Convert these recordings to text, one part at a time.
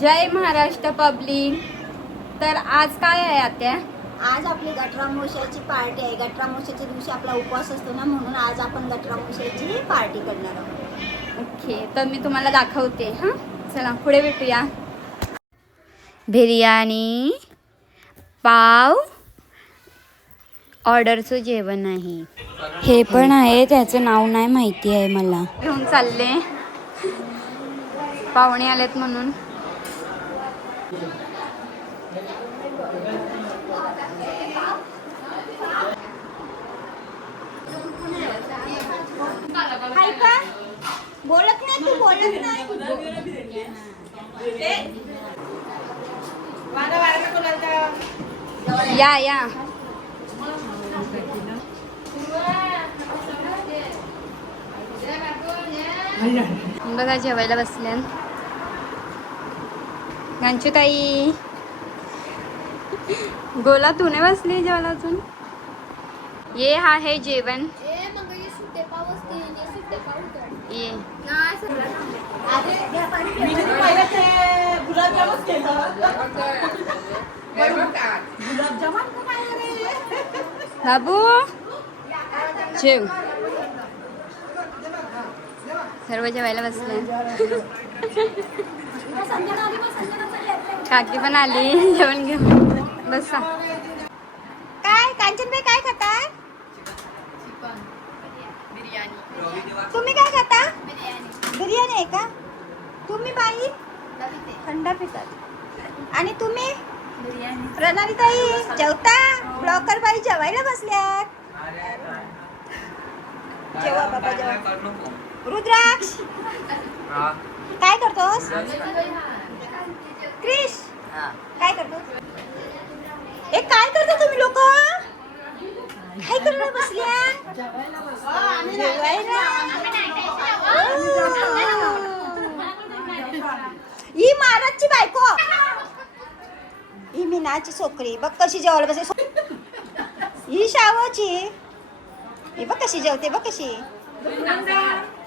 जय Maharashtra public. तर आज काय आहे आत्या? आज आपली गटरामोशाची पार्टी आहे. गटरामोशाच्या दिवशी आपला उपवास असतो ना म्हणून आज आपण गटरामोशाची पार्टी करणार आहोत. ओके तर मी तुम्हाला दाखवते हां? चला पुढे भेटूया. बिर्याणी पाव ऑर्डरचं जेवण आहे. हे पण आहे त्याचं नाव नाही माहिती आहे मला. घेऊन चालले. पाहुणे आलेत म्हणून. का बोलत नाही तू बोलत नाही. या या. बघा जेवायला बसल्या गांची ताई गोला तू नाही बसली जेवायला अजून ये हा आहे जेवण. ये बाबू जेव. सर्व जेवायला बसले. काकी पण आली. जेवण घेऊन. बसा. काय? कांचनबाई काय खाता तुम्ही काय खाता? बिर्याणी आहे का? तुम्ही बाई? थंड पितात. आणि तुम्ही? प्रणाली ताई जेवता? ब्लॉकर बाई जेवायला बसल्यात. जेवा बाबा जेवा. रुद्राक्ष काय करतोस? क्रिश काय करतो? ए काय करता तुम्ही लोक? काय करायला बसल्या? ही महाराजची बायको. ही मीनाची सोकरी. बघ कशी जेवायला बसली. ही शावची ही बघ कशी जेवते बघ कशी.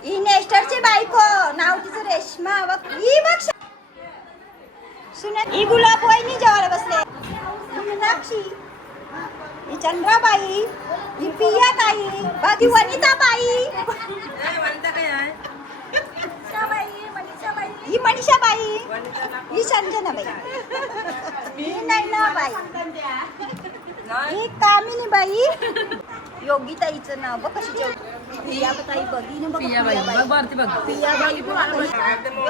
ही नेस्टरची बायको. नाव तिचं रेश्मा. बघ ही बघ शा- सुना ही गुलाब वहिनी जेवायला बसले. मीनाक्षी ही चंद्राबाई ही पिया ताई ही वनिता बाई ही मनीषा बाई ही संजना बाई. ही नैना बाई ही कामिनी बाई योगिताईचं नाव बघ कशी जेव पिया ताई बघिनी बघ पिया बाई पिया बाई बघ.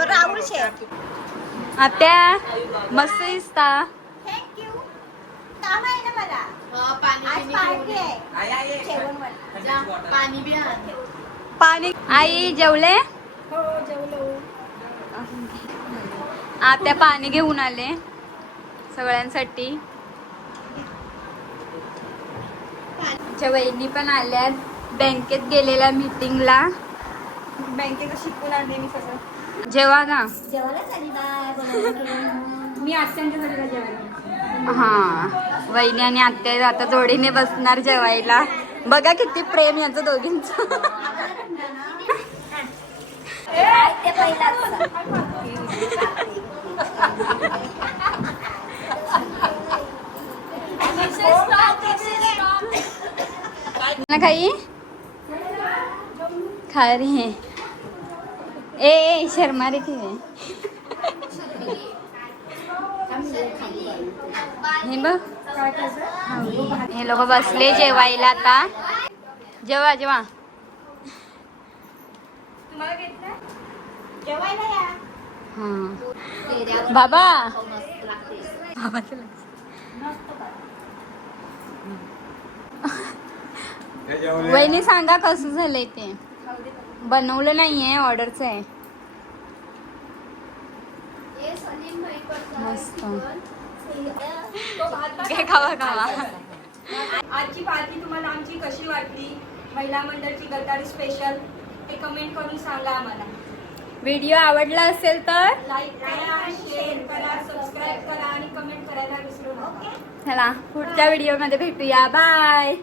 राहुल शेठ. आत्या मस्त दिसता. जेवण पाणी आई जेवले? आत्या पाणी घेऊन आले सगळ्यांसाठी. आमच्या वहिनी पण आल्यात. बँकेत गेलेल्या मीटिंगला बँकेत शिकून आले मी सगळं. चालली बाय मी आत्यांच्या घरी जेवायला हा. वहिनी आणि आत्या आता जोडीने बसणार जेवायला. बघा किती प्रेम यांचं दोघींच. ना काही खा रही है. ए ए शर्मा रही थी मैं हे बघ. हे लोक बसले जेवायला आता. जेवा जेवा. हा. बाबा. बाबा वहिनी सांगा कसं झालंय ते. बनवलं नाहीये ऑर्डरचं आहे. मस्त. खावा खावा. आजची पार्टी तुम्हाला आमची कशी वाटली? महिला मंडळची गटारी स्पेशल हे कमेंट करून सांगा आम्हाला. व्हिडिओ आवडला असेल तर लाईक करा शेअर करा सबस्क्राईब करा आणि कमेंट करायला विसरू नका. चला पुढच्या व्हिडिओमध्ये भेटूया. बाय